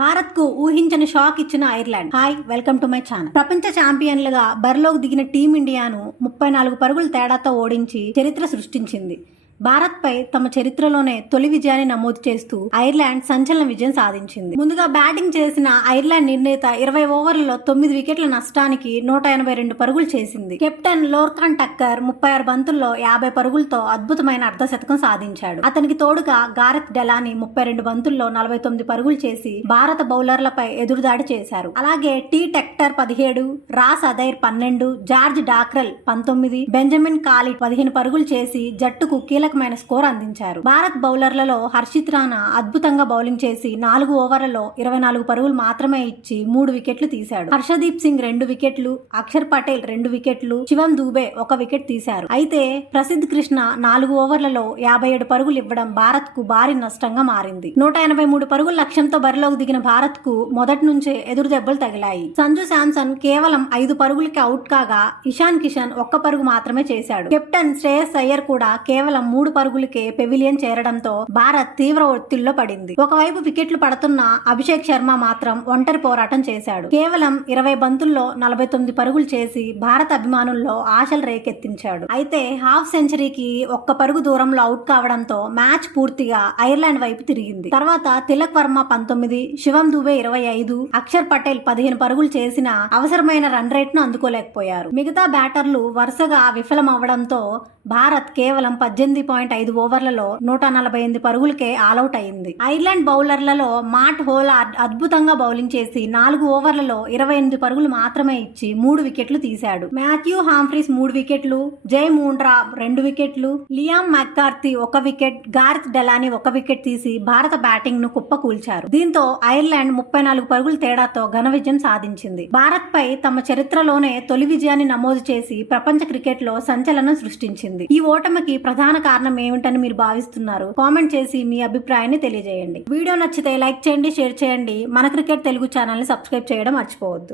భారత్ కు ఊహించని షాక్ ఇచ్చిన Ireland. Hi, welcome to my channel. ప్రపంచ ఛాంపియన్లుగా బరిలోకి దిగిన టీమిండియాను 34 పరుగుల తేడాతో ఓడించి చరిత్ర సృష్టించింది. భారత్ పై తమ చరిత్రలోనే తొలి విజయాన్ని నమోదు చేస్తూ ఐర్లాండ్ సంచలన విజయం సాధించింది. ముందుగా బ్యాటింగ్ చేసిన ఐర్లాండ్ నిర్ణీత 20 ఓవర్లలో 9 వికెట్ల నష్టానికి 182 పరుగులు చేసింది. కెప్టెన్ లోర్కాన్ టక్కర్ 36 బంతుల్లో 50 పరుగులతో అద్భుతమైన అర్ధశతకం సాధించాడు. అతనికి తోడుగా గారెత్ డెలానీ 32 బంతుల్లో 49 పరుగులు చేసి భారత బౌలర్లపై ఎదురుదాడి చేశారు. అలాగే T Tector 17, Ross Adair 12, George Dockrell 19, Benjamin కాలిట్ 15 పరుగులు చేసి జట్టుకు కీలకమైన స్కోర్ అందించారు. భారత్ బౌలర్లలో హర్షిత్ రాణా అద్భుతంగా బౌలింగ్ చేసి 4 ఓవర్లలో 24 పరుగులు మాత్రమే ఇచ్చి 3 వికెట్లు తీశాడు. హర్షదీప్ సింగ్ 2 వికెట్లు, అక్షర్ పటేల్ 2 వికెట్లు, శివం దూబే 1 వికెట్ తీశారు. అయితే ప్రసిద్ధ్ కృష్ణ 4 ఓవర్లలో 57 పరుగులు ఇవ్వడం భారత్ కు భారీ నష్టంగా మారింది. 183 పరుగుల లక్ష్యంతో బరిలోకి దిగిన భారత్ కు మొదటి నుంచే ఎదురు దెబ్బలు తగిలాయి. సంజు శాంసన్ కేవలం 5 పరుగులకి అవుట్ కాగా ఇషాన్ కిషన్ 1 పరుగు మాత్రమే చేశాడు. కెప్టెన్ శ్రేయస్ అయ్యర్ కూడా కేవలం 3 పరుగులకే పెవిలియన్ చేరడంతో భారత్ తీవ్ర ఒత్తిడిలో పడింది. ఒకవైపు వికెట్లు పడుతున్న అభిషేక్ శర్మ మాత్రం ఒంటరి పోరాటం చేశాడు. కేవలం 20 బంతుల్లో 49 పరుగులు చేసి భారత అభిమానుల్లో ఆశలు రేకెత్తించాడు. అయితే హాఫ్ సెంచరీకి 1 పరుగు దూరంలో అవుట్ కావడంతో మ్యాచ్ పూర్తిగా ఐర్లాండ్ వైపు తిరిగింది. తర్వాత తిలక్ వర్మ 19, శివం దూబే 25, అక్షర్ పటేల్ 15 పరుగులు చేసిన అవసరమైన రన్ రేట్ ను అందుకోలేకపోయారు. మిగతా బ్యాటర్లు వరుసగా విఫలమవడంతో భారత్ కేవలం 18.5 ఓవర్లలో 148 పరుగులకే ఆలౌట్ అయింది. ఐర్లాండ్ బౌలర్లలో మాట్ హోలార్డ్ అద్భుతంగా బౌలింగ్ చేసి 4 ఓవర్లలో 28 పరుగులు మాత్రమే ఇచ్చి 3 వికెట్లు తీశాడు. మాథ్యూ హాంఫ్రీస్ 3 వికెట్లు, జై మూండ్రా 2 వికెట్లు, Liam మెక్కార్థీ 1 wicket, Gareth Delaney 1 wicket తీసి భారత బ్యాటింగ్ ను కుప్పకూల్చారు. దీంతో ఐర్లాండ్ 34 పరుగుల తేడాతో ఘన విజయం సాధించింది. భారత్ పై తమ చరిత్రలోనే తొలి విజయాన్ని నమోదు చేసి ప్రపంచ క్రికెట్ లో సంచలనం సృష్టించింది. ఈ ఓటమికి ప్రధాన కారణం ఏమిటని మీరు భావిస్తున్నారు? కామెంట్ చేసి మీ అభిప్రాయాన్ని తెలియజేయండి. వీడియో నచ్చితే లైక్ చేయండి, షేర్ చేయండి. మన క్రికెట్ తెలుగు ఛానల్ ని సబ్స్క్రైబ్ చేయడం మర్చిపోవద్దు.